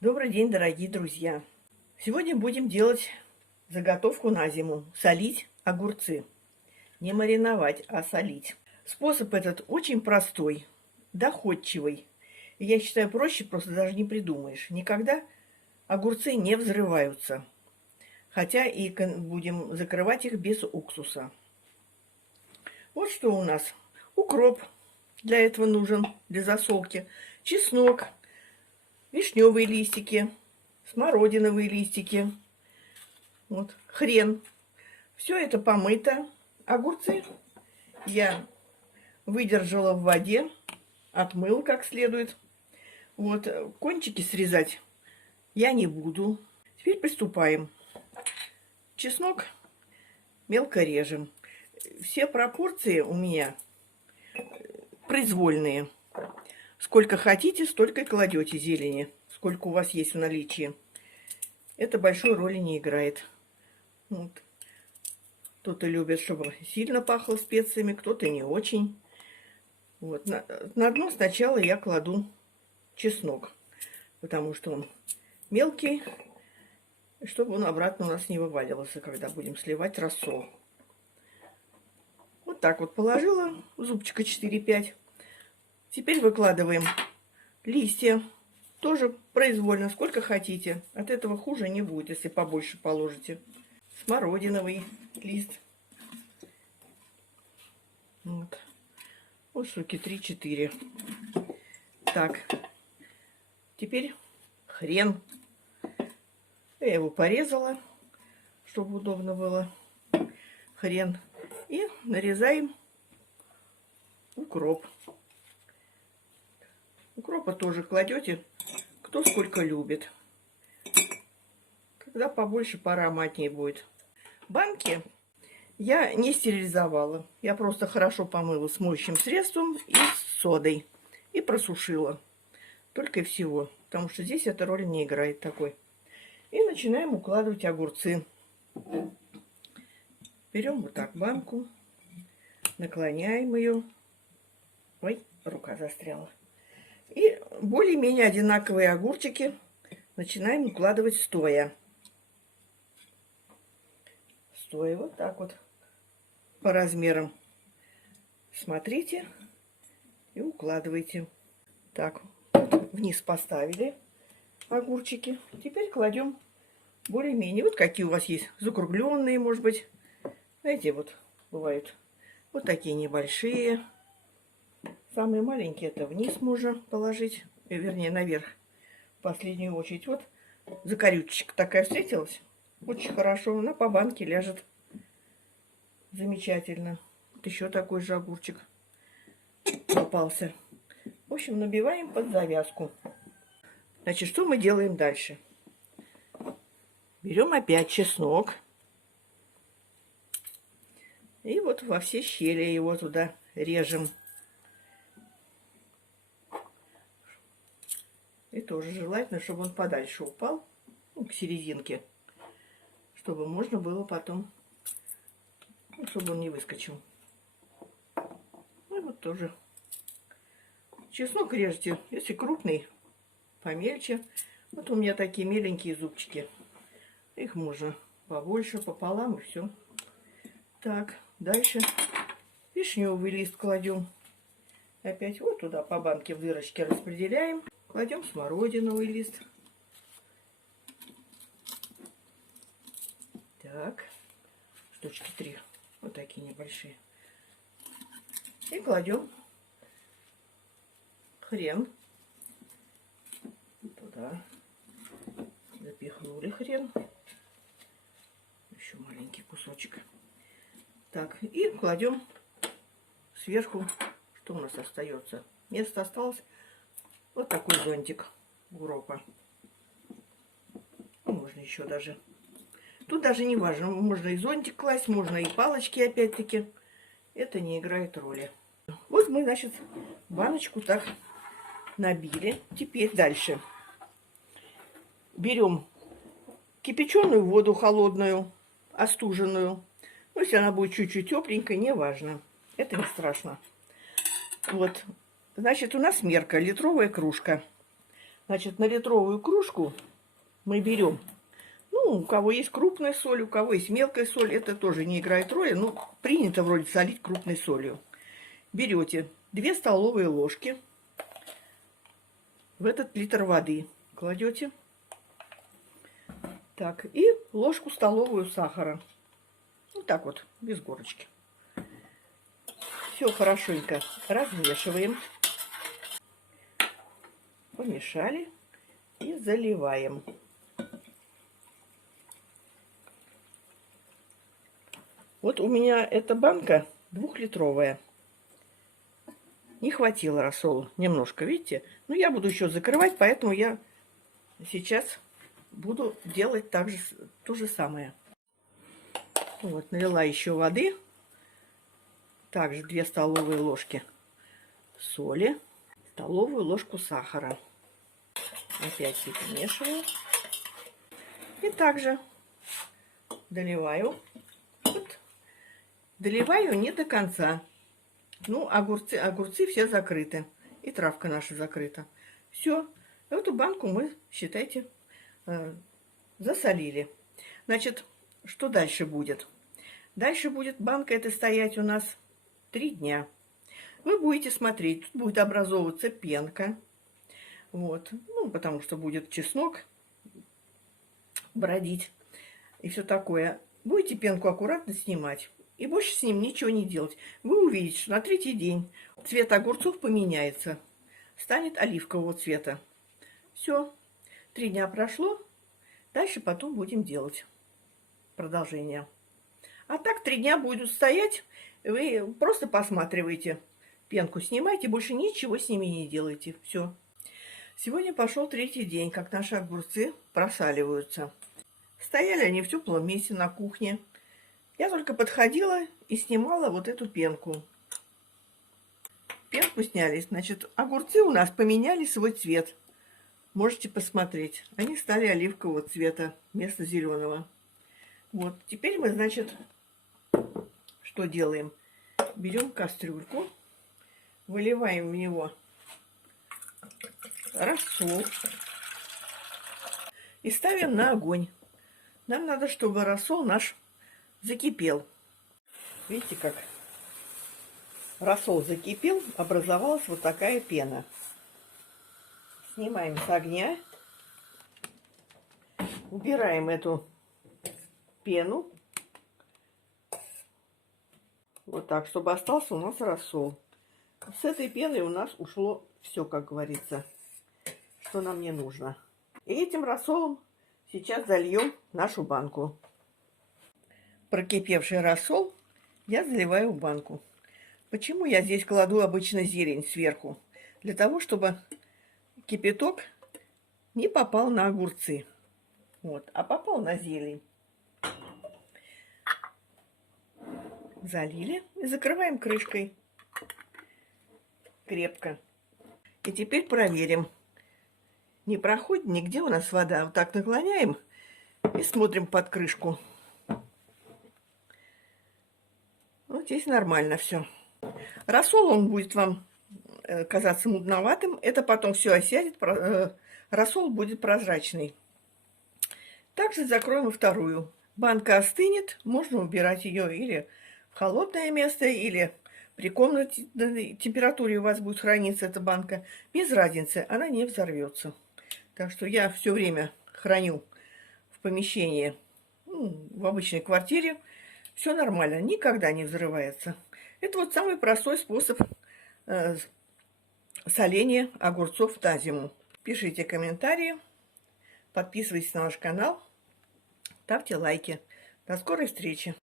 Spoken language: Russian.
Добрый день, дорогие друзья! Сегодня будем делать заготовку на зиму. Солить огурцы. Не мариновать, а солить. Способ этот очень простой, доходчивый. И я считаю, проще просто даже не придумаешь. Никогда огурцы не взрываются. Хотя и будем закрывать их без уксуса. Вот что у нас. Укроп для этого нужен, для засолки. Чеснок, вишневые листики, смородиновые листики, вот, хрен. Все это помыто. Огурцы я выдержала в воде, отмыла как следует. Вот, кончики срезать я не буду. Теперь приступаем. Чеснок мелко режем. Все пропорции у меня произвольные. Сколько хотите, столько и кладете зелени. Сколько у вас есть в наличии. Это большой роли не играет. Вот. Кто-то любит, чтобы сильно пахло специями, кто-то не очень. Вот. На дно сначала я кладу чеснок, потому что он мелкий, чтобы он обратно у нас не вываливался, когда будем сливать рассол. Вот так вот положила, зубчика 4-5. Теперь выкладываем листья. Тоже произвольно, сколько хотите. От этого хуже не будет, если побольше положите. Смородиновый лист. Вот. Вот штуки 3-4. Так. Теперь хрен. Я его порезала, чтобы удобно было. Хрен. И нарезаем укроп. Укропа тоже кладете, кто сколько любит. Когда побольше, поароматнее будет. Банки я не стерилизовала. Я просто хорошо помыла с моющим средством и с содой. И просушила. Только и всего. Потому что здесь эта роль не играет такой. И начинаем укладывать огурцы. Берем вот так банку. Наклоняем ее. Ой, рука застряла. И более-менее одинаковые огурчики начинаем укладывать стоя. Стоя вот так вот по размерам. Смотрите и укладывайте. Так, вот вниз поставили огурчики. Теперь кладем более-менее. Вот какие у вас есть. Закругленные, может быть. Знаете, вот бывают вот такие небольшие. Самые маленькие это вниз можно положить. Вернее, наверх. В последнюю очередь. Вот закорючечка такая встретилась. Очень хорошо. Она по банке ляжет. Замечательно. Вот еще такой же огурчик попался. В общем, набиваем под завязку. Значит, что мы делаем дальше? Берем опять чеснок. И вот во все щели его туда режем. И тоже желательно, чтобы он подальше упал, ну, к серединке. Чтобы можно было потом, ну, чтобы он не выскочил. Ну, вот тоже. Чеснок режьте, если крупный, помельче. Вот у меня такие меленькие зубчики. Их можно побольше, пополам и все. Так, дальше вишневый лист кладем. Опять вот туда по банке в дырочке распределяем. Кладем смородиновый лист. Так, штучки 3. Вот такие небольшие. И кладем хрен. Туда запихнули хрен. Еще маленький кусочек. Так, и кладем сверху, что у нас остается. Место осталось. Вот такой зонтик укропа. Ну, можно еще даже. Тут даже не важно. Можно и зонтик класть, можно и палочки опять-таки. Это не играет роли. Вот мы, значит, баночку так набили. Теперь дальше. Берем кипяченую воду холодную, остуженную. Ну, если она будет чуть-чуть тепленькая, не важно. Это не страшно. Вот. Значит, у нас мерка, литровая кружка. Значит, на литровую кружку мы берем, ну, у кого есть крупная соль, у кого есть мелкая соль, это тоже не играет роли, но принято вроде солить крупной солью. Берете 2 столовые ложки в этот литр воды, кладете. Так, и ложку столовую сахара. Вот так вот, без горочки. Все хорошенько размешиваем. Помешали и заливаем. Вот у меня эта банка 2-литровая. Не хватило рассола, немножко, видите? Но я буду еще закрывать, поэтому я сейчас буду делать также то же самое. Вот, налила еще воды. Также 2 столовые ложки соли, столовую ложку сахара. Опять перемешиваю. И также доливаю. Вот. Доливаю не до конца. Ну, огурцы все закрыты. И травка наша закрыта. Все. Эту банку мы, считайте, засолили. Значит, что дальше будет? Дальше будет банка эта стоять у нас 3 дня. Вы будете смотреть, тут будет образовываться пенка. Вот. Ну, потому что будет чеснок бродить и все такое. Будете пенку аккуратно снимать. И больше с ним ничего не делать. Вы увидите, что на 3-й день цвет огурцов поменяется. Станет оливкового цвета. Все. 3 дня прошло. Дальше потом будем делать продолжение. А так 3 дня будут стоять. Вы просто посматриваете. Пенку снимайте. Больше ничего с ними не делайте. Все. Сегодня пошел 3-й день, как наши огурцы просаливаются. Стояли они в теплом месте на кухне. Я только подходила и снимала вот эту пенку. Пенку сняли. Значит, огурцы у нас поменяли свой цвет. Можете посмотреть. Они стали оливкового цвета вместо зеленого. Вот. Теперь мы, значит, что делаем? Берем кастрюльку, выливаем в него рассол и ставим на огонь. Нам надо, чтобы рассол наш закипел. Видите, как рассол закипел, образовалась вот такая пена. Снимаем с огня, убираем эту пену. Вот так, чтобы остался у нас рассол. С этой пеной у нас ушло все, как говорится, что нам не нужно. И этим рассолом сейчас зальем нашу банку. Прокипевший рассол я заливаю в банку. Почему я здесь кладу обычно зелень сверху? Для того, чтобы кипяток не попал на огурцы, вот, а попал на зелень. Залили и закрываем крышкой крепко. И теперь проверим. Не проходит нигде у нас вода. Вот так наклоняем и смотрим под крышку. Вот здесь нормально все. Рассол, он будет вам казаться мутноватым. Это потом все осядет. Рассол будет прозрачный. Также закроем вторую. Банка остынет. Можно убирать ее или в холодное место, или при комнатной температуре у вас будет храниться эта банка. Без разницы, она не взорвется. Так что я все время храню в помещении, в обычной квартире. Все нормально, никогда не взрывается. Это вот самый простой способ соления огурцов на зиму. Пишите комментарии, подписывайтесь на наш канал, ставьте лайки. До скорой встречи!